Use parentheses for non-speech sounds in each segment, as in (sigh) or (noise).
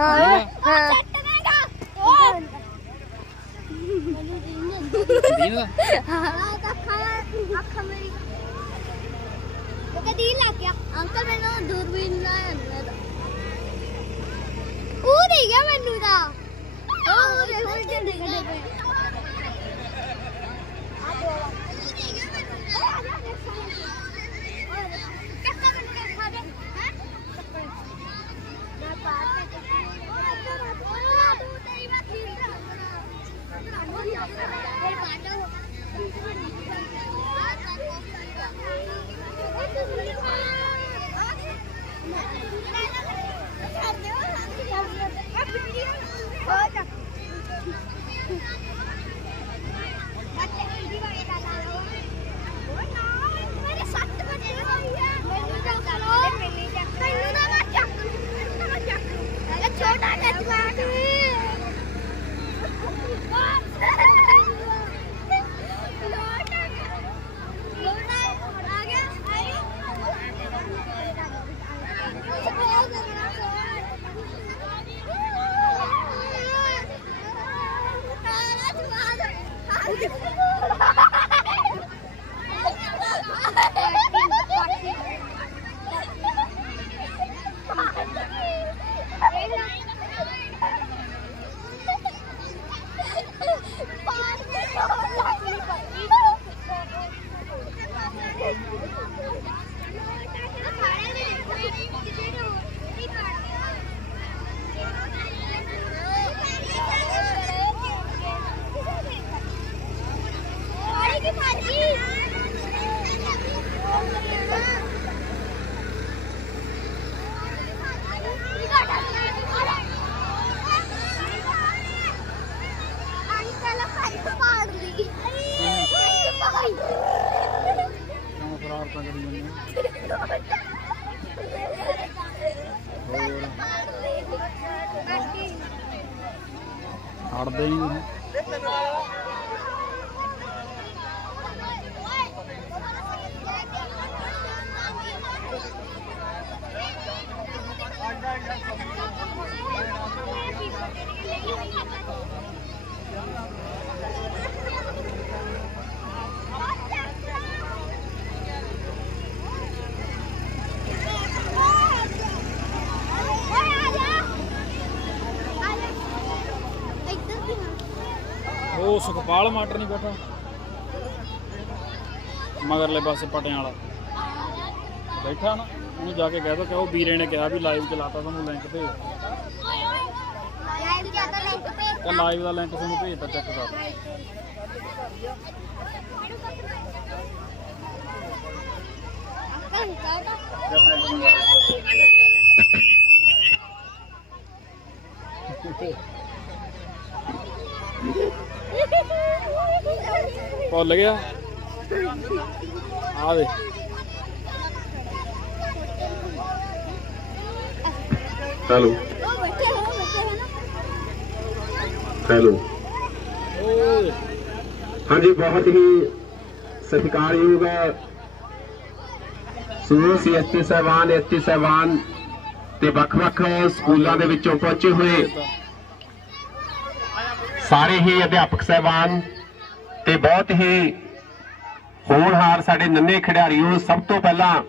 ਹਾਂ ਹਾਂ ਦੀਨ ਦਾ ਅੰਕਲ ਮੈਨੂੰ ਦੂਰਬੀਨ ਲਾਇਆ ਨਾ ਉਹ ਦੇ ਗਿਆ ਮੈਨੂੰ ਦਾ ਉਹ ਦੇ ਉਹ ਕਿਉਂ ਸ਼ਰਾਰਤਾਂ ਕਰੀ ਜਾਂਦੇ ਹਟਦੇ ਹੀ ਨਹੀਂ ਉਹ ਸੁਖਪਾਲ ਮਾਟਰ ਨਹੀਂ ਬੈਠਾ। ਮਗਰਲੇ ਪਾਸੇ ਪਟਿਆਲਾ। ਬੈਠਾ ਨਾ, ਉਹਨੂੰ ਜਾ ਕੇ ਕਹਿ ਦੋ ਕਿ ਉਹ ਵੀਰੇ ਨੇ ਕਿਹਾ ਵੀ ਲਾਈਵ ਚਲਾਤਾ ਤੁਹਾਨੂੰ ਲਿੰਕ ਭੇਜ ਤਾਂ ਲਾਈਵ ਦਾ ਲਿੰਕ ਤੁਹਾਨੂੰ ਭੇਜਤਾ ਚੈੱਕ ਕਰ। (laughs) ਭੁੱਲ ਗਿਆ। ਆ ਦੇ ਹੈਲੋ। ਹੈਲੋ। ਹਾਂਜੀ, ਬਹੁਤ ਹੀ ਸਤਿਕਾਰਯੋਗ ਸਮੂਹ ਸੀਐਸਟੀ ਸਹਿਬਾਨ ਐਸਟੀ ਸਹਿਬਾਨ ਤੇ ਵੱਖ-ਵੱਖ ਸਕੂਲਾਂ ਦੇ ਵਿੱਚੋਂ ਪਹੁੰਚੇ ਹੋਏ ਸਾਰੇ ਹੀ ਅਧਿਆਪਕ ਸਹਿਬਾਨ ਤੇ ਬਹੁਤ ਹੀ ਹੋਣਹਾਰ ਸਾਡੇ ਨੰਨੇ ਖਿਡਾਰੀਓ, ਸਭ ਤੋਂ ਪਹਿਲਾਂ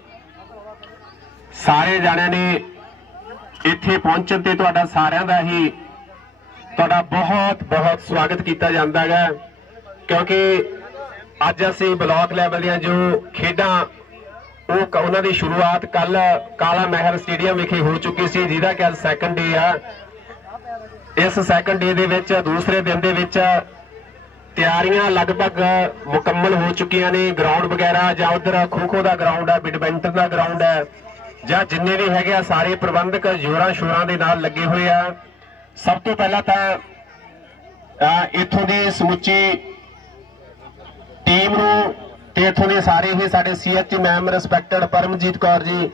ਸਾਰੇ ਜਾਣਿਆਂ ਨੇ ਇੱਥੇ ਪਹੁੰਚਣ ਤੇ ਤੁਹਾਡਾ ਸਾਰਿਆਂ ਦਾ ਹੀ ਤੁਹਾਡਾ ਬਹੁਤ ਬਹੁਤ ਸਵਾਗਤ ਕੀਤਾ ਜਾਂਦਾ ਹੈ ਕਿਉਂਕਿ ਅੱਜ ਅਸੀਂ ਬਲਾਕ ਲੈਵਲ ਦੀਆਂ ਜੋ ਖੇਡਾਂ, ਉਹ ਉਹਨਾਂ ਦੀ ਸ਼ੁਰੂਆਤ ਕੱਲ ਕਾਲਾ ਮਹਿਰ ਸਟੇਡੀਅਮ ਵਿਖੇ ਹੋ ਚੁੱਕੀ ਸੀ, ਜਿਹਦਾ ਕਿ ਅੱਜ ਸੈਕੰਡ ਡੇ ਆ। ਇਸ ਸੈਕੰਡ ਡੇ ਦੇ ਵਿੱਚ, ਦੂਸਰੇ ਦਿਨ ਦੇ ਵਿੱਚ ਤਿਆਰੀਆਂ ਲਗਭਗ ਮੁਕੰਮਲ ਹੋ ਚੁੱਕੀਆਂ ਨੇ। ਗਰਾਊਂਡ ਵਗੈਰਾ ਜਾਂ ਉਧਰ ਖੋ-ਖੋ ਦਾ ਗਰਾਊਂਡ ਹੈ ਬੈਡਮਿੰਟਨ ਦਾ ਗਰਾਊਂਡ ਹੈ, ਜਾਂ ਜਿੰਨੇ ਵੀ ਹੈਗੇ ਆ, ਸਾਰੇ ਪ੍ਰਬੰਧਕ ਜੋਰਾਂ ਸ਼ੋਰਾਂ ਦੇ ਨਾਲ ਲੱਗੇ ਹੋਏ ਆ। ਸਭ ਤੋਂ ਪਹਿਲਾਂ ਤਾਂ ਇੱਥੋਂ ਦੀ ਸਮੁੱਚੀ ਟੀਮ ਨੂੰ ਤੇ ਇੱਥੋਂ ਦੇ ਸਾਰੇ ਹੀ ਸਾਡੇ CHT ma'am respected Paramjit Kaur ji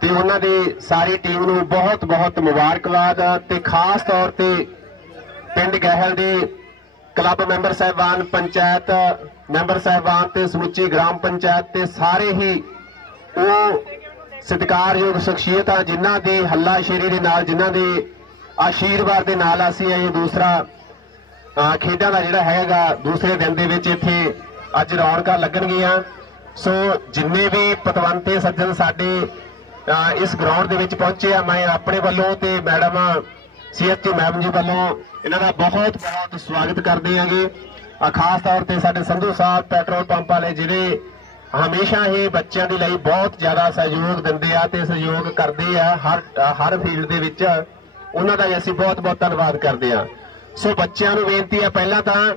ਤੇ ਉਹਨਾਂ ਦੀ ਸਾਰੀ ਟੀਮ ਨੂੰ ਬਹੁਤ ਬਹੁਤ ਮੁਬਾਰਕਬਾਦ ਤੇ ਖਾਸ ਤੌਰ ਤੇ ਪਿੰਡ ਗਹਿਲ ਦੇ ਕਲੱਬ ਮੈਂਬਰ ਸਾਹਿਬਾਨ, ਪੰਚਾਇਤ ਮੈਂਬਰ ਸਾਹਿਬਾਨ ਤੇ ਸਮੁੱਚੀ ਗ੍ਰਾਮ ਪੰਚਾਇਤ ਤੇ ਸਾਰੇ ਹੀ ਉਹ ਸਤਿਕਾਰਯੋਗ ਸ਼ਖਸੀਅਤਾਂ ਜਿਨ੍ਹਾਂ ਦੀ ਹੱਲਾ ਸ਼ੇਰੀ ਦੇ ਨਾਲ, ਜਿਨ੍ਹਾਂ ਦੇ ਆਸ਼ੀਰਵਾਦ ਦੇ ਨਾਲ ਅਸੀਂ ਇਹ ਦੂਸਰਾ ਖੇਡਾਂ ਦਾ ਜਿਹੜਾ ਹੈਗਾ, ਦੂਸਰੇ ਦਿਨ ਦੇ ਵਿੱਚ ਇੱਥੇ ਅੱਜ ਰੌਣਕਾਂ ਲੱਗਣਗੀਆਂ। ਸੋ ਜਿੰਨੇ ਵੀ ਪਤਵੰਤੇ ਸੱਜਣ ਸਾਡੇ ਇਸ ਗਰਾਊਂਡ ਦੇ ਵਿੱਚ ਪਹੁੰਚੇ ਆ ਮੈਂ ਆਪਣੇ ਵੱਲੋਂ ਤੇ ਮੈਡਮ ਸੀਐਸਟੀ ਮੈਮ ਜੀ ਵੱਲੋਂ ਇਹਨਾਂ ਦਾ ਬਹੁਤ ਬਹੁਤ ਸਵਾਗਤ ਕਰਦੇ ਹਾਂਗੇ। ਖਾਸ ਤੌਰ ਤੇ ਸਾਡੇ ਸੰਧੂ ਸਾਹਿਬ ਪੈਟਰੋਲ ਪੰਪ ਵਾਲੇ ਜਿਹੜੇ ਹਮੇਸ਼ਾ ਹੀ ਬੱਚਿਆਂ ਦੇ ਲਈ ਬਹੁਤ ਜ਼ਿਆਦਾ ਸਹਿਯੋਗ ਦਿੰਦੇ ਆ ਤੇ ਸਹਿਯੋਗ ਕਰਦੇ ਆ ਹਰ ਹਰ ਫੀਲਡ ਦੇ ਵਿੱਚ, ਉਹਨਾਂ ਦਾ ਵੀ ਅਸੀਂ ਬਹੁਤ ਬਹੁਤ ਧੰਨਵਾਦ ਕਰਦੇ ਆ। ਸੋ ਬੱਚਿਆਂ ਨੂੰ ਬੇਨਤੀ ਆ ਪਹਿਲਾਂ ਤਾਂ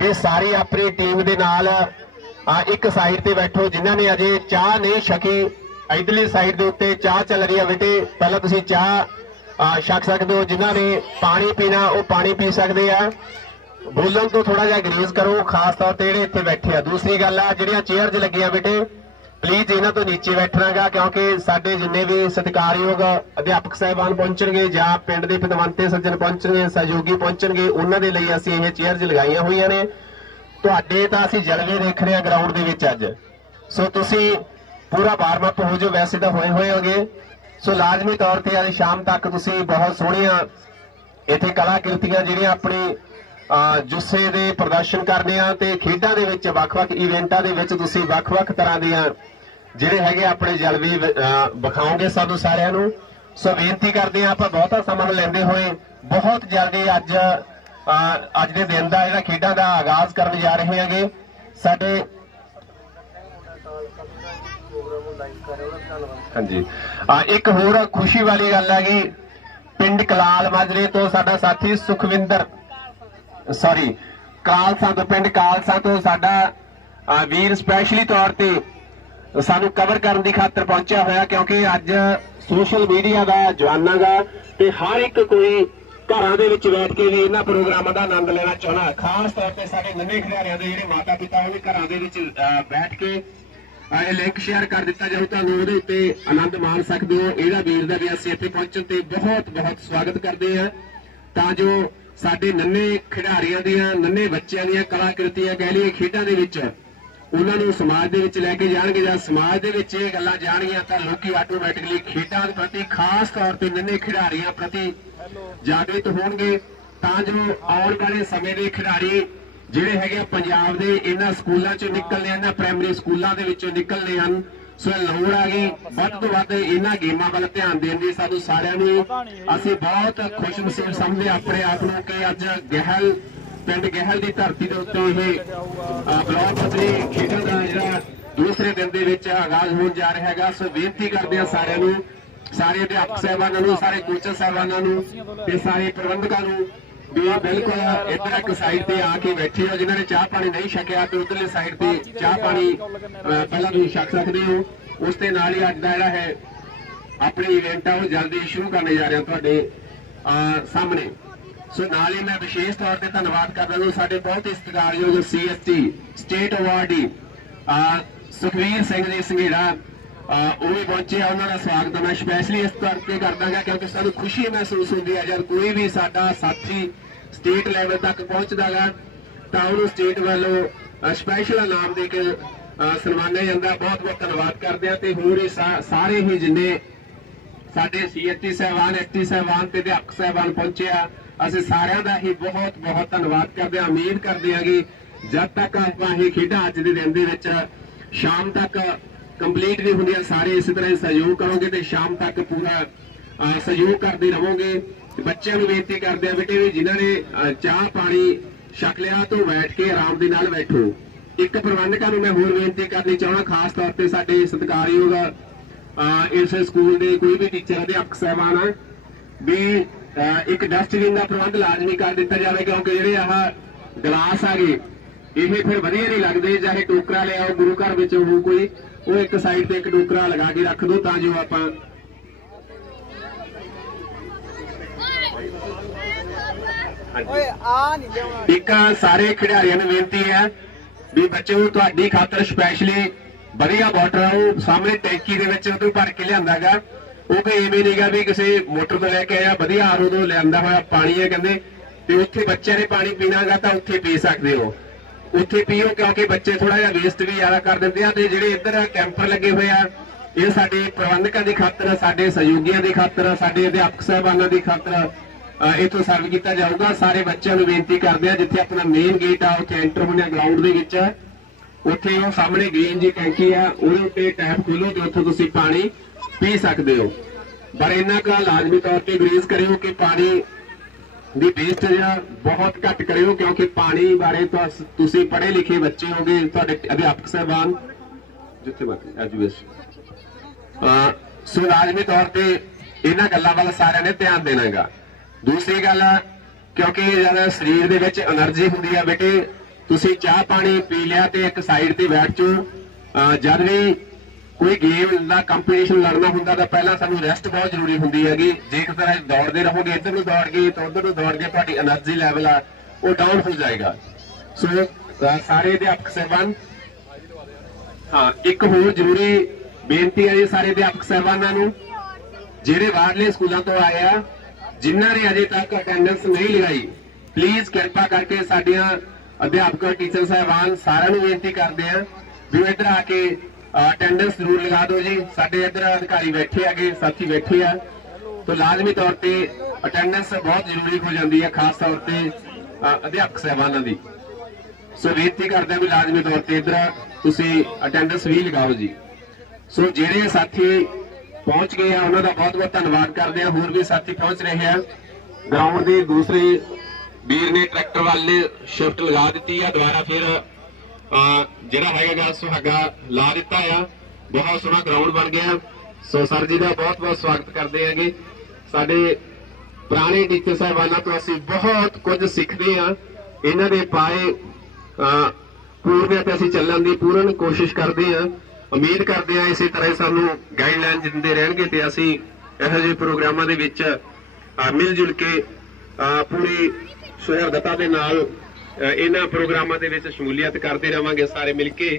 ਵੀ ਸਾਰੀ ਆਪਣੀ ਟੀਮ ਦੇ ਨਾਲ ਇੱਕ ਸਾਈਡ ਤੇ ਬੈਠੋ ਜਿਨ੍ਹਾਂ ਨੇ ਅਜੇ ਚਾਹ ਨਹੀਂ ਛਕੀ। ਇਧਰਲੀ ਸਾਈਡ ਦੇ ਉੱਤੇ ਚਾਹ ਚੱਲ ਰਹੀ ਹੈ ਬੇਟੇ। ਪਹਿਲਾਂ ਤੁਸੀਂ ਚਾਹ ਛਕ ਸਕਦੇ ਹੋ। ਜਿਨ੍ਹਾਂ ਨੇ ਪਾਣੀ ਪੀਣਾ, ਉਹ ਪਾਣੀ ਪੀ ਸਕਦੇ ਆ। ਬੋਲਣ ਤੋਂ ਥੋੜਾ ਜਿਹਾ ਗਰੇਜ਼ ਕਰੋ। ਖਾਸ ਤੌਰ ਤੇ ਜਿਹੜੇ ਇੱਥੇ ਬੈਠੇ ਆ। ਦੂਸਰੀ ਗੱਲ ਆ, ਜਿਹੜੀਆਂ ਚੇਅਰਜ਼ ਲੱਗੀਆਂ ਬੇਟੇ ਪਲੀਜ਼ ਇਹਨਾਂ ਤੋਂ ਨੀਚੇ ਬੈਠਣਾਗਾ, ਕਿਉਂਕਿ ਸਾਡੇ ਜਿੰਨੇ ਵੀ ਸਤਿਕਾਰਯੋਗ ਅਧਿਆਪਕ ਸਾਹਿਬਾਨ ਪਹੁੰਚਣਗੇ ਜਾਂ ਪਿੰਡ ਦੇ ਪਤਵੰਤੇ ਸੱਜਣ ਪਹੁੰਚਣਗੇ, ਸਹਿਯੋਗੀ ਪਹੁੰਚਣਗੇ, ਉਹਨਾਂ ਦੇ ਲਈ ਅਸੀਂ ਇਹ ਚੇਅਰਜ਼ ਲਗਾਈਆਂ ਹੋਈਆਂ ਨੇ। ਤੁਹਾਡੇ ਤਾਂ ਅਸੀਂ ਜਲਵੇ ਦੇਖ ਰਹੇ ਹਾਂ ਗਰਾਊਂਡ ਦੇ ਵਿੱਚ ਅੱਜ। ਸੋ ਤੁਸੀਂ ਪੂਰਾ ਵਾਰਮ ਅਪ ਹੋ ਜਾਓ ਵੈਸੇ ਤਾਂ ਹੋਏ ਹੋਏ ਹੋਗੇ ਸੋ ਲਾਜ਼ਮੀ ਤੌਰ ਤੇ ਅੱਜ ਸ਼ਾਮ ਤੱਕ ਤੁਸੀਂ ਬਹੁਤ ਸੋਹਣੀਆਂ ਇੱਥੇ ਕਲਾਕ੍ਰਿਤੀਆਂ ਜਿਹੜੀਆਂ ਆਪਣੀ ਜੁੱਸੇ ਦੇ ਪ੍ਰਦਰਸ਼ਨ ਕਰਦੇ ਆ ਤੇ ਖੇਡਾਂ ਦੇ ਵਿੱਚ ਵੱਖ-ਵੱਖ ਇਵੈਂਟਾਂ ਦੇ ਵਿੱਚ ਤੁਸੀਂ ਵੱਖ-ਵੱਖ ਤਰ੍ਹਾਂ ਦੀਆਂ ਜਿਹੜੇ ਹੈਗੇ ਆਪਣੇ ਜਲਵੇ ਅਹ, ਵਿਖਾਓਗੇ ਸਾਨੂੰ ਸਾਰਿਆਂ ਨੂੰ। ਸੋ ਬੇਨਤੀ ਕਰਦੇ ਆ ਆਪਾਂ ਬਹੁਤਾ ਸਮਾਂ ਲੈਂਦੇ ਹੋਏ ਬਹੁਤ ਜਲਦੀ ਅੱਜ ਅਹ, ਅੱਜ ਦੇ ਦਿਨ ਦਾ ਜਿਹੜਾ ਖੇਡਾਂ ਦਾ ਆਗਾਜ਼ ਕਰਨ ਜਾ ਰਹੇ ਹਾਂਗੇ। ਸਾਡੇ ਹਾਂਜੀ। ਆ, ਇੱਕ ਹੋਰ ਖੁਸ਼ੀ ਵਾਲੀ ਗੱਲ ਹੈਗੀ ਪਿੰਡ ਕਲਾਲ ਮਾਜਰੇ ਤੋਂ ਸਾਡਾ ਸਾਥੀ ਸੁਖਵਿੰਦਰ ਸੌਰੀ ਕਾਲਸਾ ਤੋਂ ਪਿੰਡ ਕਾਲਸਾ ਤੋਂ ਸਾਡਾ ਵੀਰ ਸਪੈਸ਼ਲੀ ਤੌਰ ਤੇ ਸਾਨੂੰ ਕਵਰ ਕਰਨ ਦੀ ਖਾਤਰ ਪਹੁੰਚਿਆ ਹੋਇਆ, ਕਿਉਂਕਿ ਅੱਜ ਸੋਸ਼ਲ ਮੀਡੀਆ ਦਾ ਜਵਾਨਾਂ ਦਾ ਤੇ ਹਰ ਇੱਕ ਕੋਈ ਘਰਾਂ ਦੇ ਵਿੱਚ ਬੈਠ ਕੇ ਵੀ ਇਹਨਾਂ ਪ੍ਰੋਗਰਾਮਾਂ ਦਾ ਆਨੰਦ ਲੈਣਾ ਚਾਹੁੰਦਾ। ਖਾਸ ਤੌਰ ਤੇ ਸਾਡੇ ਨੰਨੇ ਖਿਡਾਰੀਆਂ ਦੇ ਜਿਹੜੇ ਮਾਤਾ ਪਿਤਾ ਉਹ ਘਰਾਂ ਦੇ ਵਿੱਚ ਬੈਠ ਕੇ ਇਹ ਲਿੰਕ ਸ਼ੇਅਰ ਕਰ ਦਿੱਤਾ ਜਾਊ, ਤੁਹਾਨੂੰ ਉਹਦੇ ਉੱਤੇ ਆਨੰਦ ਮਾਣ ਸਕਦੇ ਹੋ। ਇਹਦਾ ਵੀਰ ਦਾ ਵੀ ਅਸੀਂ ਇੱਥੇ ਪਹੁੰਚਣ ਤੇ ਬਹੁਤ ਬਹੁਤ ਸਵਾਗਤ ਕਰਦੇ ਹਾਂ। ਤਾਂ ਜੋ ਸਾਡੇ ਨੰਨੇ ਖਿਡਾਰੀਆਂ ਦੀਆਂ, ਨੰਨੇ ਬੱਚਿਆਂ ਦੀਆਂ ਕਲਾਕ੍ਰਿਤੀਆਂ ਕਹਿ ਲਈਏ ਖੇਡਾਂ ਦੇ ਵਿੱਚ, ਉਹਨਾਂ ਨੂੰ ਸਮਾਜ ਦੇ ਵਿੱਚ ਲੈ ਕੇ ਜਾਣਗੇ ਜਾਂ ਸਮਾਜ ਦੇ ਵਿੱਚ ਇਹ ਗੱਲਾਂ ਜਾਣਗੀਆਂ ਤਾਂ ਲੋਕੀ ਆਟੋਮੈਟਿਕਲੀ ਖੇਡਾਂ ਦੇ ਪ੍ਰਤੀ ਖਾਸ ਤੌਰ ਤੇ ਨੰਨੇ ਖਿਡਾਰੀਆਂ ਪ੍ਰਤੀ ਜਾਗਰੂਕ ਹੋਣਗੇ। ਤਾਂ ਜੋ ਆਉਣ ਵਾਲੇ ਸਮੇਂ ਦੇ ਖਿਡਾਰੀ ਜਿਹੜੇ ਹੈਗੇ ਆ ਪੰਜਾਬ ਦੇ ਇਹਨਾਂ ਸਕੂਲਾਂ ਚੋਂ ਨਿਕਲਦੇ ਆ ਪ੍ਰਾਇਮਰੀ ਸਕੂਲਾਂ ਦੇ ਵਿੱਚੋਂ ਨਿਕਲਦੇ ਹਨ। ਸੋ ਲੋੜ ਆ ਗਈ ਵੱਧ ਤੋਂ ਵੱਧ ਇਹਨਾਂ ਗੇਮਾਂ ਵੱਲ ਧਿਆਨ ਦੇਣ ਦੀ ਸਾਨੂੰ ਸਾਰਿਆਂ ਨੂੰ ਅਸੀਂ ਬਹੁਤ ਖੁਸ਼ਨਸੀਬ ਸਮਝਦੇ ਆਪਣੇ ਆਪ ਨੂੰ ਕਿ ਅੱਜ ਗਹਿਲ ਪਿੰਡ ਗਹਿਲ ਦੀ ਧਰਤੀ ਦੇ ਉੱਤੇ ਇਹ ਅ, ਬਲਾਕ ਪੱਧਰੀ ਖੇਡਾਂ ਦਾ ਜਿਹੜਾ ਦੂਸਰੇ ਦਿਨ ਦੇ ਵਿੱਚ ਆਗਾਜ਼ ਹੋਣ ਜਾ ਰਿਹਾ ਹੈਗਾ। ਸੋ ਬੇਨਤੀ ਕਰਦੇ ਹਾਂ ਸਾਰਿਆਂ ਨੂੰ ਸਾਰੇ ਅਧਿਆਪਕ ਸਾਹਿਬਾਨਾਂ ਨੂੰ ਸਾਰੇ ਕੋਚਰ ਸਾਹਿਬਾਨਾਂ ਨੂੰ ਤੇ ਸਾਰੇ ਪ੍ਰਬੰਧਕਾਂ ਨੂੰ ਵੀ ਬਿਲਕੁਲ। ਇੱਧਰ ਇੱਕ ਸਾਈਡ ਤੇ ਆ ਕੇ ਬੈਠੇ ਹੋ ਜਿਨ੍ਹਾਂ ਨੇ ਚਾਹ ਪਾਣੀ ਨਹੀਂ ਛਕਿਆ ਤੇ ਉਧਰਲੇ ਸਾਈਡ ਤੇ ਚਾਹ ਪਾਣੀ ਪਹਿਲਾਂ ਤੁਸੀਂ ਛਕ ਸਕਦੇ ਹੋ। ਉਸ ਦੇ ਨਾਲ ਹੀ ਅੱਜ ਦਾ ਜਿਹੜਾ ਹੈ ਆਪਣੇ ਇਵੈਂਟ ਆ ਉਹ ਜਲਦੀ ਸ਼ੁਰੂ ਕਰਨੇ ਜਾ ਰਹੇ ਤੁਹਾਡੇ ਸਾਹਮਣੇ। ਸੋ ਨਾਲ ਹੀ ਮੈਂ ਵਿਸ਼ੇਸ਼ ਤੌਰ ਤੇ ਧੰਨਵਾਦ ਕਰਦਾ ਹਾਂ ਸਾਡੇ ਬਹੁਤ ਹੀ ਸਤਿਕਾਰਯੋਗ CST state awardee Sukhvir Singh ji Sangheda. ਉਹ ਵੀ ਪਹੁੰਚੇ ਆ, ਉਹਨਾਂ ਦਾ ਸਵਾਗਤ ਮੈਂ ਸਪੈਸ਼ਲੀ ਇਸ ਕਰਕੇ ਕਰਦਾਗਾ ਕਿਉਂਕਿ ਸਾਨੂੰ ਖੁਸ਼ੀ ਮਹਿਸੂਸ ਹੁੰਦੀ ਹੈ ਜਦ ਕੋਈ ਵੀ ਸਾਡਾ ਸਾਥੀ ਸਟੇਟ ਲੈਵਲ ਤੱਕ ਪਹੁੰਚਦਾਗਾ ਤਾਂ ਉਹਨੂੰ ਸਟੇਟ ਵੱਲੋਂ ਸਪੈਸ਼ਲ ਇਨਾਮ ਦੇ ਕੇ ਸਨਮਾਨਿਆ ਜਾਂਦਾ। ਬਹੁਤ ਬਹੁਤ ਧੰਨਵਾਦ ਕਰਦੇ ਆ ਤੇ ਹੋਰ ਇਹ ਸਾਰੇ ਹੀ ਜਿੰਨੇ ਸਾਡੇ ਸੀਐਸਟੀ ਸਹਿਬਾਨ ਐਸਟੀ ਸਹਿਬਾਨ ਤੇ ਅਧਿਆਪਕ ਸਹਿਬਾਨ ਪਹੁੰਚੇ ਆ, ਅਸੀਂ ਸਾਰਿਆਂ ਦਾ ਹੀ ਬਹੁਤ ਬਹੁਤ ਧੰਨਵਾਦ ਕਰਦੇ ਹਾਂ ਉਮੀਦ ਕਰਦੇ ਹਾਂ ਕਿ ਜਦ ਤੱਕ ਆਪਾਂ ਇਹ ਖੇਡਾਂ ਅੱਜ ਦੇ ਦਿਨ ਦੇ ਵਿੱਚ, ਸ਼ਾਮ ਤੱਕ ਕੰਪਲੀਟ ਨਹੀਂ ਹੁੰਦੀਆਂ, ਸਾਰੇ ਇਸੇ ਤਰ੍ਹਾਂ ਸਹਿਯੋਗ ਕਰੋਗੇ ਤੇ ਸ਼ਾਮ ਤੱਕ ਪੂਰਾ ਸਹਿਯੋਗ ਕਰਦੇ ਰਹੋਗੇ। ਬੱਚਿਆਂ ਨੂੰ ਬੇਨਤੀ ਕਰਦੇ ਆ ਬੇਟੇ ਵੀ ਜਿਨ੍ਹਾਂ ਨੇ ਚਾਹ ਪਾਣੀ ਛਕ ਲਿਆ ਤੋਂ ਬੈਠ ਕੇ ਆਰਾਮ ਦੇ ਨਾਲ ਬੈਠੋ। ਇੱਕ ਪ੍ਰਬੰਧਕਾਂ ਨੂੰ ਮੈਂ ਹੋਰ ਬੇਨਤੀ ਕਰਨੀ ਚਾਹੁੰਦਾ, ਖਾਸ ਤੌਰ ਤੇ ਸਾਡੇ ਸਤਿਕਾਰਯੋਗ ਇਸ ਸਕੂਲ ਦੇ ਕੋਈ ਵੀ ਟੀਚਰ ਅਧਿਆਪਕ, ਸਹਿਬਾਨ ਆ, ਵੀ ਇੱਕ ਡਸਟਬਿਨ ਦਾ ਪ੍ਰਬੰਧ ਲਾਜ਼ਮੀ ਕਰ ਦਿੱਤਾ ਜਾਵੇ ਕਿਉਂਕਿ ਜਿਹੜੇ ਆਹ ਗਲਾਸ ਆਗੇ ਇਹ ਫਿਰ ਵਧੀਆ ਨਹੀਂ ਲੱਗਦੇ, ਚਾਹੇ ਟੋਕਰਾ ਲਿਆਓ ਗੁਰੂ ਘਰ ਵਿੱਚ ਉਹ ਕੋਈ। ਉਹ ਇੱਕ ਸਾਈਡ ਤੇ ਇੱਕ ਟੋਕਰਾ ਲਗਾ ਕੇ ਰੱਖ ਦਿਓ ਤਾਂ ਜੋ ਆਪਾਂ ਓਏ ਆ ਨਹੀਂ ਲਿਆਉਣਾ। ਇੱਕ ਸਾਰੇ ਖਿਡਾਰੀਆਂ ਨੂੰ ਬੇਨਤੀ ਹੈ ਵੀ ਬੱਚਿਓ ਤੁਹਾਡੀ ਖਾਤਰ ਸਪੈਸ਼ਲੀ ਵਧੀਆ ਵਾਟਰ ਆ ਉਹ ਸਾਹਮਣੇ ਟੈਂਕੀ ਦੇ ਵਿੱਚ ਉਹ ਭਰ ਕੇ ਲਿਆਂਦਾਗਾ ਉਹ ਕਿ ਐਵੇਂ ਨਹੀਂਗਾ ਵੀ ਕਿਸੇ ਮੋਟਰ ਤੋਂ ਲੈ ਕੇ ਆਇਆ ਵਧੀਆ ਆਰੋ ਤੋਂ ਲਿਆਂਦਾ ਹੋਇਆ ਪਾਣੀ ਹੈ ਕਹਿੰਦੇ। ਤੇ ਉੱਥੇ ਬੱਚਿਆਂ ਨੇ ਪਾਣੀ ਪੀਣਾਗਾ ਤਾਂ ਉੱਥੇ ਪੀ ਸਕਦੇ ਹੋ। ਉੱਥੇ ਪੀਓ ਕਿਉਂਕਿ ਬੱਚੇ ਥੋੜਾ ਜਿਹਾ ਵੇਸਟ ਵੀ ਜ਼ਿਆਦਾ ਕਰ ਦਿੰਦੇ ਆ ਤੇ ਜਿਹੜੇ ਇੱਧਰ ਕੈਂਪਰ ਲੱਗੇ ਹੋਏ ਆ ਇਹ ਸਾਡੇ ਪ੍ਰਬੰਧਕਾਂ ਦੀ ਖਾਤਰ ਸਾਡੇ ਸਹਿਯੋਗੀਆਂ ਦੀ ਖਾਤਰ ਸਾਡੇ ਅਧਿਆਪਕ ਸਾਹਿਬਾਨਾਂ ਦੀ ਖਾਤਰ ਅ, ਇੱਥੋਂ ਸਰਵ ਕੀਤਾ ਜਾਊਗਾ। ਸਾਰੇ ਬੱਚਿਆਂ ਨੂੰ ਬੇਨਤੀ ਕਰਦੇ ਆ ਜਿੱਥੇ ਆਪਣਾ ਮੇਨ ਗੇਟ ਆ ਉੱਥੇ ਐਂਟਰ ਹੋਣਾ ਗਰਾਊਂਡ ਦੇ ਵਿੱਚ। ਉੱਥੇ ਉਹ ਸਾਹਮਣੇ ਗ੍ਰੀਨ ਜੀ ਟੈਂਕੀ ਆ ਉਹਦੇ ਉੱਤੇ ਟੈਪ ਖੋਲੋ ਤੇ ਉੱਥੋਂ ਤੁਸੀਂ ਪਾਣੀ ਪੀ ਸਕਦੇ ਹੋ। ਪਰ ਇਹਨਾਂ ਦਾ ਲਾਜ਼ਮੀ ਤੌਰ ਤੇ ਗ੍ਰੀਸ ਕਰਿਓ ਕਿ ਪਾਣੀ ਦੀ ਵੇਸਟੇਜ ਬਹੁਤ ਘੱਟ ਕਰਿਓ, ਕਿਉਂਕਿ ਪਾਣੀ ਬਾਰੇ ਤੁਸੀਂ ਪੜ੍ਹੇ ਲਿਖੇ ਬੱਚੇ ਹੋਗੇ, ਤੁਹਾਡੇ ਅਧਿਆਪਕ ਸਹਿਬਾਨ। ਜਿੱਥੇ ਬਾਕੀ ਐਜੂਕੇਸ਼ਨ ਸੋ ਲਾਜ਼ਮੀ ਤੌਰ ਤੇ ਇਹਨਾਂ ਗੱਲਾਂ ਵੱਲ ਸਾਰਿਆਂ ਨੇ ਧਿਆਨ ਦੇਣਾ ਦੇਣਾਗਾ। ਦੂਸਰੀ ਗੱਲ, ਕਿਉਂਕਿ ਜਦ ਸਰੀਰ ਦੇ ਵਿੱਚ એનર્ਜੀ ਹੁੰਦੀ ਆ ਬੇਟੇ। ਤੁਸੀਂ ਚਾਹ ਪਾਣੀ ਪੀ ਲਿਆ ਤੇ ਇੱਕ ਸਾਈਡ ਤੇ ਬੈਠ ਚੋ ਜਦ ਵੀ ਕੋਈ ਗੇਮ ਦਾ ਕੰਪੀਟੀਸ਼ਨ ਲੜਨਾ ਹੁੰਦਾ ਤਾਂ ਪਹਿਲਾਂ ਸਾਨੂੰ ਰੈਸਟ ਬਹੁਤ ਜ਼ਰੂਰੀ ਹੁੰਦੀ ਹੈਗੀ। ਜੇਕਰ ਅਸੀਂ ਦੌੜਦੇ ਰਹੋਗੇ, ਇੱਧਰ ਨੂੰ ਦੌੜ ਗਏ, ਤਾਂ ਉੱਧਰ ਨੂੰ ਦੌੜ ਗਏ, ਤੁਹਾਡੀ એનર્ਜੀ ਲੈਵਲ ਆ, ਉਹ ਡਾਊਨ ਹੋ ਜਾਏਗਾ। ਸੋ ਸਾਰੇ ਅਧਿਆਪਕ ਸਹਿਬਾਨ, ਹਾਂ, ਇੱਕ ਹੋਰ ਜ਼ਰੂਰੀ ਬੇਨਤੀ ਹੈ ਜੀ ਸਾਰੇ ਅਧਿਆਪਕ ਸਹਿਬਾਨਾਂ ਨੂੰ, ਜਿਹੜੇ ਬਾਹਰਲੇ ਸਕੂਲਾਂ ਤੋਂ ਆਏ ਆ, ਜਿਨ੍ਹਾਂ ਨੇ ਅਜੇ ਤੱਕ ਅਟੈਂਡੈਂਸ ਨਹੀਂ ਲਗਾਈ ਪਲੀਜ਼ ਕਿਰਪਾ ਕਰਕੇ ਸਾਡੀਆਂ ਅਧਿਆਪਕ ਟੀਚਰ ਸਾਹਿਬਾਨ ਸਾਰਿਆਂ ਨੂੰ ਬੇਨਤੀ ਕਰਦੇ ਆ ਵੀ ਇੱਧਰ ਆ ਕੇ ਅਟੈਂਡੈਂਸ ਜ਼ਰੂਰ ਲਗਾ ਦਿਓ ਜੀ। ਸਾਡੇ ਇੱਧਰ ਅਧਿਕਾਰੀ ਬੈਠੇ ਹੈਗੇ, ਸਾਥੀ ਬੈਠੇ ਆ। ਤਾਂ ਲਾਜ਼ਮੀ ਤੌਰ ਤੇ ਅਟੈਂਡੈਂਸ ਬਹੁਤ ਜ਼ਰੂਰੀ ਹੋ ਜਾਂਦੀ ਹੈ, ਖਾਸ ਤੌਰ ਤੇ ਅਧਿਆਪਕ ਸਾਹਿਬਾਨਾਂ ਦੀ। ਸੋ ਬੇਨਤੀ ਕਰਦੇ ਆ ਵੀ ਲਾਜ਼ਮੀ ਤੌਰ ਤੇ ਇੱਧਰ ਤੁਸੀਂ ਅਟੈਂਡੈਂਸ ਵੀ ਲਗਾਓ ਜੀ। ਸੋ ਜਿਹੜੇ ਸਾਥੀ ਪਹੁੰਚ ਗਏ ਆ, ਉਹਨਾਂ ਦਾ ਬਹੁਤ ਬਹੁਤ ਧੰਨਵਾਦ ਕਰਦੇ ਆ ਹੋਰ ਵੀ ਸਾਥੀ ਪਹੁੰਚ ਰਹੇ ਆ। ਗਰਾਊਂਡ ਦੇ ਦੂਸਰੇ ਵੀਰ ਨੇ ਟਰੈਕਟਰ ਵਾਲੇ ਸ਼ਿਫਟ ਲਗਾ ਦਿੱਤੀ ਆ, ਦੁਬਾਰਾ ਫਿਰ ਜਿਹੜਾ ਹੈਗਾ ਸੁਹਾਗਾ ਲਾ ਦਿੱਤਾ ਆ। ਬਹੁਤ ਸੋਹਣਾ ਗਰਾਊਂਡ ਬਣ ਗਿਆ। ਸੋ ਸਰ ਜੀ ਦਾ ਬਹੁਤ ਬਹੁਤ ਸਵਾਗਤ ਕਰਦੇ ਆਂਗੇ ਸਾਡੇ ਪੁਰਾਣੇ ਟੀਚਰ ਸਾਹਿਬਾਨਾਂ ਤੋਂ ਅਸੀਂ ਬਹੁਤ ਕੁਝ ਸਿੱਖਦੇ ਆ। ਇਹਨਾਂ ਦੇ ਪਾਏ ਪੂਰਨਿਆ ਤੇ ਅਸੀਂ ਚੱਲਣ ਦੀ ਪੂਰਨ ਕੋਸ਼ਿਸ਼ ਕਰਦੇ ਆ। ਉਮੀਦ ਕਰਦੇ ਆ ਇਸੇ ਤਰ੍ਹਾਂ ਸਾਨੂੰ ਗਾਈਡਲਾਈਨ ਦਿੰਦੇ ਰਹਿਣਗੇ ਤੇ ਅਸੀਂ ਇਹੋ ਜਿਹੇ ਪ੍ਰੋਗਰਾਮਾਂ ਦੇ ਵਿੱਚ ਮਿਲ ਜੁਲ ਕੇ ਅਹ, ਪੂਰੀ ਸੁਹਿਰਦਤਾ ਦੇ ਨਾਲ ਇਹਨਾਂ ਪ੍ਰੋਗਰਾਮਾਂ ਦੇ ਵਿੱਚ ਸ਼ਮੂਲੀਅਤ ਕਰਦੇ ਰਵਾਂਗੇ ਸਾਰੇ ਮਿਲ ਕੇ।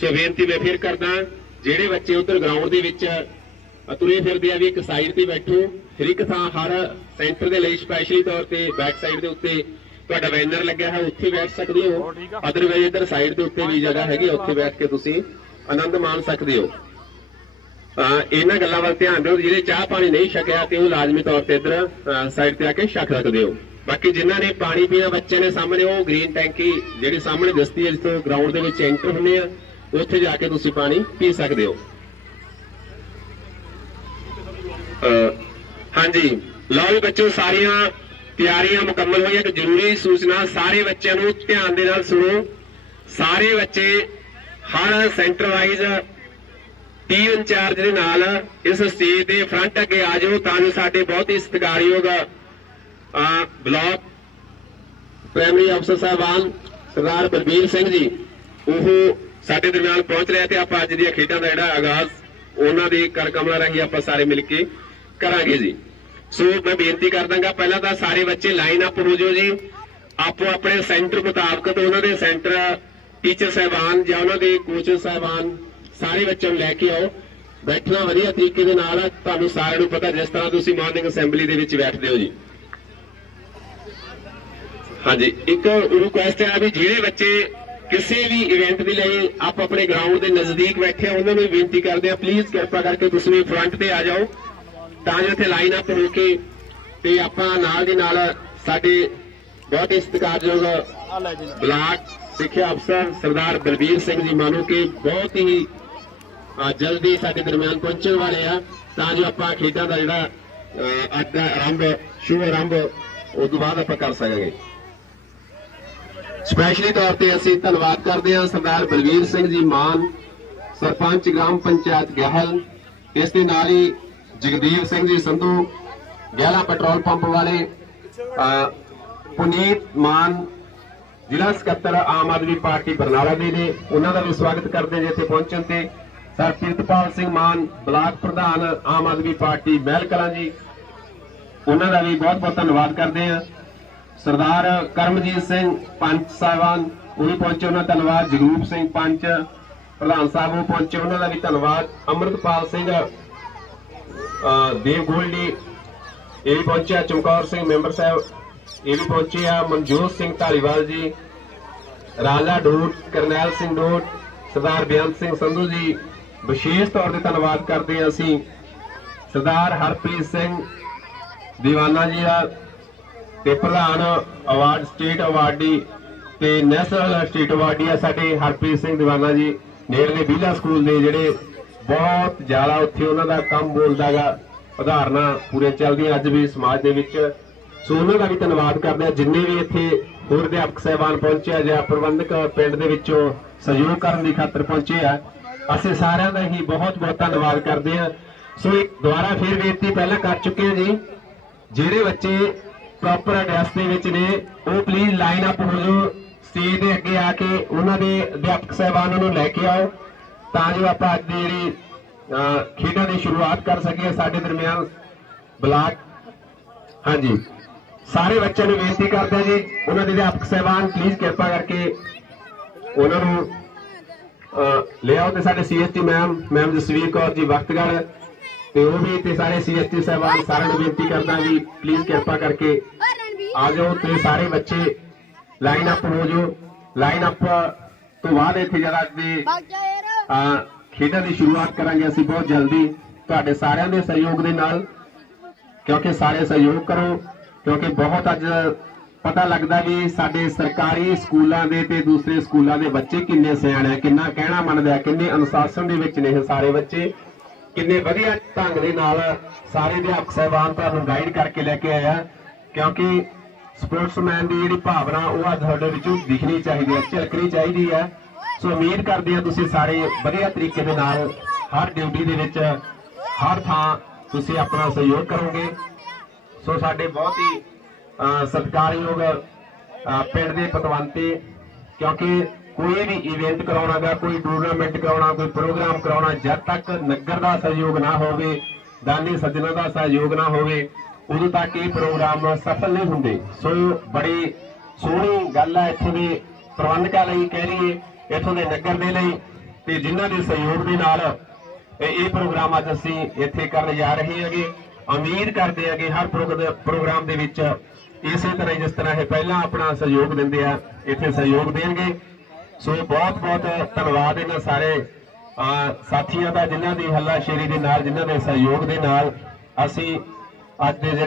ਸੋ ਬੇਨਤੀ ਮੈਂ ਫਿਰ ਕਰਦਾ ਜਿਹੜੇ ਬੱਚੇ ਉਧਰ ਗਰਾਊਂਡ ਦੇ ਵਿੱਚ ਤੁਰੇ ਫਿਰਦੇ ਆ ਵੀ ਇੱਕ ਸਾਈਡ ਤੇ ਬੈਠੋ। ਫਿਰ ਇੱਕ ਥਾਂ ਹਰ ਸੈਂਟਰ ਦੇ ਲਈ ਸਪੈਸ਼ਲੀ ਤੌਰ ਤੇ ਬੈਕ ਸਾਈਡ ਦੇ ਉੱਤੇ ਤੁਹਾਡਾ ਬੈਨਰ ਲੱਗਿਆ ਹੈ ਉੱਥੇ ਬੈਠ ਸਕਦੇ ਹੋ। ਅਦਰਵਾਈਜ਼ ਇਧਰ ਸਾਈਡ ਦੇ ਉੱਤੇ ਵੀ ਜਗ੍ਹਾ ਹੈਗੀ ਆ, ਉੱਥੇ ਬੈਠ ਕੇ ਤੁਸੀਂ ਆਨੰਦ ਮਾਣ ਸਕਦੇ ਹੋ। ਅਹ ਇਹਨਾਂ ਗੱਲਾਂ ਵੱਲ ਧਿਆਨ ਦਿਓ ਜਿਹੜੇ ਚਾਹ ਪਾਣੀ ਨਹੀਂ ਛਕਿਆ ਤੇ ਉਹ ਲਾਜ਼ਮੀ ਤੌਰ ਤੇ ਇੱਧਰ ਸਾਈਡ ਤੇ ਆ ਕੇ ਛਕ ਸਕਦੇ ਹੋ। ਬਾਕੀ ਜਿਨ੍ਹਾਂ ਨੇ ਪਾਣੀ ਪੀਣਾ ਬੱਚਿਆਂ ਨੇ ਸਾਹਮਣੇ, ਉਹ ਗ੍ਰੀਨ ਟੈਂਕੀ ਜਿਹੜੀ ਸਾਹਮਣੇ ਦਿਸਦੀ ਹੈ, ਜਿੱਥੋਂ ਗਰਾਊਂਡ ਦੇ ਵਿੱਚ ਐਂਟਰ ਹੁੰਦੇ ਆ, ਉੱਥੇ ਜਾ ਕੇ ਤੁਸੀਂ ਪਾਣੀ ਪੀ ਸਕਦੇ ਹੋ। ਹਾਂਜੀ, ਲਓ ਵੀ ਬੱਚੋ, ਸਾਰੀਆਂ ਤਿਆਰੀਆਂ ਮੁਕੰਮਲ ਹੋਈਆਂ ਤੇ ਜ਼ਰੂਰੀ ਸੂਚਨਾ, ਸਾਰੇ ਬੱਚਿਆਂ ਨੂੰ ਧਿਆਨ ਦੇ ਨਾਲ ਸੁਣੋ। ਸਾਰੇ ਬੱਚੇ ਹਰ ਸੈਂਟਰਵਾਈਜ਼ ਟੀਮ ਇੰਚਾਰਜ ਦੇ ਨਾਲ ਇਸ ਸਟੇਜ ਦੇ ਫਰੰਟ ਅੱਗੇ ਆ ਜਾਓ, ਤਾਂ ਜੋ ਸਾਡੇ ਬਹੁਤ ਹੀ ਸਤਿਕਾਰਯੋਗ ਬਲਾਕ ਪ੍ਰਾਇਮਰੀ ਅਫਸਰ ਸਾਹਿਬਾਨ ਸਰਦਾਰ ਬਲਬੀਰ ਸਿੰਘ ਜੀ, ਉਹ ਸਾਡੇ ਦਰਮਿਆਨ ਪਹੁੰਚ ਰਿਹਾ ਤੇ ਆਪਾਂ ਅੱਜ ਦੀਆਂ ਖੇਡਾਂ ਦਾ ਜਿਹੜਾ ਆਗਾਜ਼, ਉਹਨਾਂ ਦੇ ਕਰ ਕਮਲਾ ਰਾਹੀਂ ਆਪਾਂ ਸਾਰੇ ਮਿਲ ਕੇ ਕਰਾਂਗੇ ਜੀ। ਸੋ ਮੈਂ ਬੇਨਤੀ ਕਰ ਦਾਂਗਾ ਪਹਿਲਾਂ ਤਾਂ ਸਾਰੇ ਬੱਚੇ ਲਾਈਨ ਅਪ ਹੋ ਜਾਓ ਜੀ। ਆਪੋ ਆਪਣੇ ਸੈਂਟਰ ਮੁਤਾਬਕ ਤੇ ਉਹਨਾਂ ਦੇ ਸੈਂਟਰ ਟੀਚਰ ਸਾਹਿਬਾਨ ਜਾਂ ਉਹਨਾਂ ਦੇ ਕੋਚ ਸਾਹਿਬਾਨ ਸਾਰੇ ਬੱਚਿਆਂ ਨੂੰ ਲੈ ਕੇ ਆਓ। ਬੈਠਣਾ ਵਧੀਆ ਤਰੀਕੇ ਦੇ ਨਾਲ ਤੁਹਾਨੂੰ ਸਾਰਿਆਂ ਨੂੰ ਪਤਾ, ਜਿਸ ਤਰ੍ਹਾਂ ਤੁਸੀਂ ਮਾਰਨਿੰਗ ਅਸੈਂਬਲੀ ਦੇ ਵਿੱਚ ਬੈਠਦੇ ਹੋ ਜੀ। ਹਾਂਜੀ, ਇੱਕ ਰਿਕੁਐਸਟ ਹੈ ਵੀ ਜਿਹੜੇ ਬੱਚੇ ਕਿਸੇ ਵੀ ਇਵੈਂਟ ਦੇ ਲਈ ਆਪ ਆਪਣੇ ਗਰਾਊਂਡ ਦੇ ਨਜ਼ਦੀਕ ਬੈਠੇ ਆ, ਉਹਨਾਂ ਨੂੰ ਬੇਨਤੀ ਕਰਦੇ ਆ ਪਲੀਜ਼ ਕਿਰਪਾ ਕਰਕੇ ਤੁਸੀਂ ਫਰੰਟ ਤੇ ਆ ਜਾਓ। ਤਾਂ ਜੋ ਇੱਥੇ ਲਾਈਨ ਅਪ ਹੋ ਕੇ ਤੇ ਆਪਾਂ ਨਾਲ ਦੀ ਨਾਲ ਸਾਡੇ ਬਹੁਤ ਹੀ ਬਲਾਕ ਸਿੱਖਿਆ ਅਫਸਰ ਸਰਦਾਰ ਬਲਬੀਰ ਸਿੰਘ ਜੀ ਮਾਨੋ ਕਿ ਬਹੁਤ ਹੀ ਜਲਦੀ ਸਾਡੇ ਦਰਮਿਆਨ ਪਹੁੰਚਣ ਵਾਲੇ ਆ। ਤਾਂ ਜੋ ਆਪਾਂ ਖੇਡਾਂ ਦਾ ਜਿਹੜਾ ਅੱਜ ਦਾ ਆਰੰਭ, ਸ਼ੁਭ ਆਰੰਭ, ਉਸ ਤੋਂ ਬਾਅਦ ਆਪਾਂ ਕਰ ਸਕਾਂਗੇ। ਸਪੈਸ਼ਲੀ ਤੌਰ ਤੇ ਅਸੀਂ ਧੰਨਵਾਦ ਕਰਦੇ ਹਾਂ ਸਰਦਾਰ ਬਲਵੀਰ ਸਿੰਘ ਜੀ ਮਾਨ, ਸਰਪੰਚ ਗ੍ਰਾਮ ਪੰਚਾਇਤ ਗਹਿਲ, ਇਸ ਦੇ ਨਾਲ ਹੀ ਜਗਦੀਪ ਸਿੰਘ ਜੀ ਸੰਧੂ, ਗਹਿਲਾ ਪੈਟਰੋਲ ਪੰਪ ਵਾਲੇ ਪੁਨੀਤ ਮਾਨ, ਜ਼ਿਲ੍ਹਾ ਸਕੱਤਰ ਆਮ ਆਦਮੀ ਪਾਰਟੀ ਬਰਨਾਲਾ ਦੇ ਨੇ ਉਹਨਾਂ ਦਾ ਵੀ ਸਵਾਗਤ ਕਰਦੇ ਜੇ ਇੱਥੇ ਪਹੁੰਚਣ ਤੇ। ਸਰ ਪ੍ਰਿਤਪਾਲ ਸਿੰਘ ਮਾਨ, ਬਲਾਕ ਪ੍ਰਧਾਨ ਆਮ ਆਦਮੀ ਪਾਰਟੀ ਮਹਿਲ ਕਲਾਂ ਜੀ, ਉਹਨਾਂ ਦਾ ਵੀ ਬਹੁਤ ਬਹੁਤ ਧੰਨਵਾਦ ਕਰਦੇ ਹਾਂ। ਸਰਦਾਰ ਕਰਮਜੀਤ ਸਿੰਘ ਪੰਚ ਸਾਹਿਬਾਨ ਉਹ ਵੀ ਪਹੁੰਚੇ ਉਹਨਾਂ ਦਾ ਧੰਨਵਾਦ। ਜਗਰੂਪ ਸਿੰਘ ਪੰਚ, ਪ੍ਰਧਾਨ ਸਾਹਿਬ ਉਹ ਪਹੁੰਚੇ, ਉਹਨਾਂ ਦਾ ਵੀ ਧੰਨਵਾਦ। ਅਮਰਤਪਾਲ ਸਿੰਘ ਦੇਵ ਗੋਲਡੀ ਇਹ ਵੀ ਪਹੁੰਚਿਆ ਚਮਕੌਰ ਸਿੰਘ ਮੈਂਬਰ ਸਾਹਿਬ, ਇਹ ਵੀ ਪਹੁੰਚੇ ਆ। ਮਨਜੋਤ ਸਿੰਘ ਢਾਲੀਵਾਲ ਜੀ, ਰਾਜਾ ਡੋਟ, ਕਰਨੈਲ ਸਿੰਘ ਡੋਟ, ਸਰਦਾਰ ਬੇਅੰਤ ਸਿੰਘ ਸੰਧੂ ਜੀ, ਵਿਸ਼ੇਸ਼ ਤੌਰ ਤੇ ਧੰਨਵਾਦ ਕਰਦੇ ਹਾਂ ਅਸੀਂ। ਸਰਦਾਰ ਹਰਪ੍ਰੀਤ ਸਿੰਘ ਦੀਵਾਨਾ ਜੀ ਦਾ ਤੇ ਪ੍ਰਧਾਨ ਅਵਾਰਡ, ਸਟੇਟ ਅਵਾਰਡੀ ਤੇ ਨੈਸ਼ਨਲ ਸਟੇਟ ਅਵਾਰਡੀ ਆ ਸਾਡੇ ਹਰਪ੍ਰੀਤ ਸਿੰਘ ਦੀਵਾਨਾ ਜੀ, ਨੇੜਲੇ ਬੀਲਾ ਸਕੂਲ ਦੇ ਜਿਹੜੇ ਬਹੁਤ ਜ਼ਿਆਦਾ ਉੱਥੇ ਉਹਨਾਂ ਦਾ ਕੰਮ ਬੋਲਦਾਗਾ ਉਦਾਹਰਨਾਂ ਪੂਰੇ ਚੱਲਦੀਆਂ ਅੱਜ ਵੀ ਸਮਾਜ ਦੇ ਵਿੱਚ। ਸੋ ਉਹਨਾਂ ਦਾ ਵੀ ਧੰਨਵਾਦ ਕਰਦੇ ਆ ਜਿੰਨੇ ਵੀ ਇੱਥੇ ਹੋਰ ਅਧਿਆਪਕ ਸਹਿਬਾਨ ਪਹੁੰਚੇ ਆ ਜਾਂ ਪ੍ਰਬੰਧਕ ਪਿੰਡ ਦੇ ਵਿੱਚੋਂ ਸਹਿਯੋਗ ਕਰਨ ਦੀ ਖਾਤਰ ਪਹੁੰਚੇ ਆ, ਅਸੀਂ ਸਾਰਿਆਂ ਦਾ ਹੀ ਬਹੁਤ ਬਹੁਤ ਧੰਨਵਾਦ ਕਰਦੇ ਆ ਸੋ ਇੱਕ ਦੁਬਾਰਾ ਫੇਰ ਬੇਨਤੀ ਪਹਿਲਾਂ ਕਰ ਚੁੱਕੇ ਆ ਜੀ, ਜਿਹੜੇ ਬੱਚੇ ਪ੍ਰੋਪਰ ਐਡਰੈਸ ਦੇ ਵਿੱਚ ਨੇ। ਉਹ ਪਲੀਜ਼ ਲਾਈਨ ਅਪ ਹੋ ਜਾਓ। ਸਟੇਜ ਦੇ ਅੱਗੇ ਆ ਕੇ ਉਹਨਾਂ ਦੇ ਅਧਿਆਪਕ ਸਹਿਬਾਨਾਂ ਨੂੰ ਲੈ ਕੇ ਆਓ। ਤਾਂ ਜੋ ਆਪਾਂ ਅੱਜ ਦੀ ਜਿਹੜੀ ਖੇਡਾਂ ਦੀ ਸ਼ੁਰੂਆਤ ਕਰ ਸਕੀਏ ਸਾਡੇ ਦਰਮਿਆਨ ਬਲਾਕ। ਹਾਂਜੀ। ਸਾਰੇ ਬੱਚਿਆਂ ਨੂੰ ਬੇਨਤੀ ਕਰਦੇ ਹਾਂ ਜੀ ਉਹਨਾਂ ਦੇ ਅਧਿਆਪਕ ਸਹਿਬਾਨ ਪਲੀਜ਼ ਕਿਰਪਾ ਕਰਕੇ ਉਹਨਾਂ ਨੂੰ ਅਹ, ਲਿਆਓ ਤੇ ਸਾਡੇ CST ma'am ma'am Jasvir Kaur ji Vaktgarh ਤੇ ਉਹ ਵੀ ਤੇ ਸਾਰੇ ਸੀਐਸਟੀ ਸਹਿਬਾਨ ਸਾਰਿਆਂ ਨੂੰ ਬੇਨਤੀ ਕਰਦਾ ਵੀ ਪਲੀਜ਼ ਕਿਰਪਾ ਕਰਕੇ ਆ ਜਾਓ ਤੇ ਸਾਰੇ ਬੱਚੇ ਲਾਈਨ ਅਪ ਹੋ ਜਾਓ। ਲਾਈਨ ਅਪ ਤੋਂ ਬਾਅਦ ਇੱਥੇ ਜਰਾ ਦੇ ਖੇਡਾਂ ਦੀ ਸ਼ੁਰੂਆਤ ਕਰਾਂਗੇ ਅਸੀਂ ਬਹੁਤ ਜਲਦੀ ਤੁਹਾਡੇ ਸਾਰਿਆਂ ਦੇ ਸਹਿਯੋਗ ਦੇ ਨਾਲ। ਕਿਉਂਕਿ ਸਾਰੇ ਸਹਿਯੋਗ ਕਰੋ, ਕਿਉਂਕਿ ਬਹੁਤ ਅੱਜ ਪਤਾ ਲੱਗਦਾ ਵੀ ਸਾਡੇ ਸਰਕਾਰੀ ਸਕੂਲਾਂ ਦੇ ਤੇ ਦੂਸਰੇ ਸਕੂਲਾਂ ਦੇ ਬੱਚੇ ਕਿੰਨੇ ਸਿਆਣੇ ਕਿੰਨਾ ਕਹਿਣਾ ਮੰਨਦੇ ਆ, ਕਿੰਨੇ ਅਨੁਸ਼ਾਸਨ ਦੇ ਵਿੱਚ ਨੇ ਇਹ ਸਾਰੇ ਬੱਚੇ। ਕਿੰਨੇ ਵਧੀਆ ਢੰਗ ਦੇ ਨਾਲ ਸਾਰੇ ਅਧਿਆਪਕ ਸਹਿਬਾਨ ਤੁਹਾਨੂੰ ਗਾਈਡ ਕਰਕੇ ਲੈ ਕੇ ਆਇਆ ਕਿਉਂਕਿ ਸਪੋਰਟਸਮੈਨ ਦੀ ਜਿਹੜੀ ਭਾਵਨਾ, ਉਹ ਅੱਜ ਤੁਹਾਡੇ ਵਿੱਚੋਂ ਦਿਖਣੀ ਚਾਹੀਦੀ ਹੈ, ਝਲਕਣੀ ਚਾਹੀਦੀ ਹੈ। ਸੋ ਉਮੀਦ ਕਰਦੇ ਹਾਂ ਤੁਸੀਂ ਸਾਰੇ ਵਧੀਆ ਤਰੀਕੇ ਦੇ ਨਾਲ ਹਰ ਡਿਊਟੀ ਦੇ ਵਿੱਚ ਹਰ ਥਾਂ ਤੁਸੀਂ ਆਪਣਾ ਸਹਿਯੋਗ ਕਰੋਗੇ। ਸੋ ਸਾਡੇ ਬਹੁਤ ਹੀ ਸਤਿਕਾਰਯੋਗ ਪਿੰਡ ਦੇ ਪਤਵੰਤੇ, ਕਿਉਂਕਿ ਕੋਈ ਵੀ ਇਵੈਂਟ ਕਰਾਉਣਾਗਾ, ਕੋਈ ਟੂਰਨਾਮੈਂਟ ਕਰਾਉਣਾ, ਕੋਈ ਪ੍ਰੋਗਰਾਮ ਕਰਾਉਣਾ, ਜਦ ਤੱਕ ਨਗਰ ਦਾ ਸਹਿਯੋਗ ਨਾ ਹੋਵੇ, ਦਾਨੀ ਸੱਜਣਾ ਦਾ ਸਹਿਯੋਗ ਨਾ ਹੋਵੇ, ਉਦੋਂ ਤੱਕ ਇਹ ਪ੍ਰੋਗਰਾਮ ਸਫਲ ਨਹੀਂ ਹੁੰਦੇ। ਸੋ ਬੜੀ ਸੋਹਣੀ ਗੱਲ ਹੈ ਇੱਥੋਂ ਦੇ ਪ੍ਰਬੰਧਕਾਂ ਲਈ ਕਹਿ ਲਈਏ, ਇੱਥੋਂ ਦੇ ਨਗਰ ਦੇ ਲਈ, ਤੇ ਜਿਨ੍ਹਾਂ ਦੇ ਸਹਿਯੋਗ ਦੇ ਨਾਲ ਇਹ ਪ੍ਰੋਗਰਾਮ ਅੱਜ ਅਸੀਂ ਇੱਥੇ ਕਰਨ ਜਾ ਰਹੇ ਹਾਂਗੇ। ਉਮੀਦ ਕਰਦੇ ਹਾਂ ਕਿ ਹਰ ਪ੍ਰੋਗ- ਪ੍ਰੋਗਰਾਮ ਦੇ ਵਿੱਚ ਇਸੇ ਤਰ੍ਹਾਂ ਜਿਸ ਤਰ੍ਹਾਂ ਇਹ ਪਹਿਲਾਂ ਆਪਣਾ ਸਹਿਯੋਗ ਦਿੰਦੇ ਆ, ਇੱਥੇ ਸਹਿਯੋਗ ਦੇਣਗੇ। ਸੋ ਬਹੁਤ ਬਹੁਤ ਧੰਨਵਾਦ ਇਹਨਾਂ ਸਾਰੇ ਅਹ, ਸਾਥੀਆਂ ਦਾ ਜਿਨ੍ਹਾਂ ਦੀ ਹੱਲਾਸ਼ੇਰੀ ਦੇ ਨਾਲ ਜਿਨ੍ਹਾਂ ਦੇ ਸਹਿਯੋਗ ਦੇ ਨਾਲ ਅਸੀਂ ਅੱਜ ਦੇ ਜਿਹੜੇ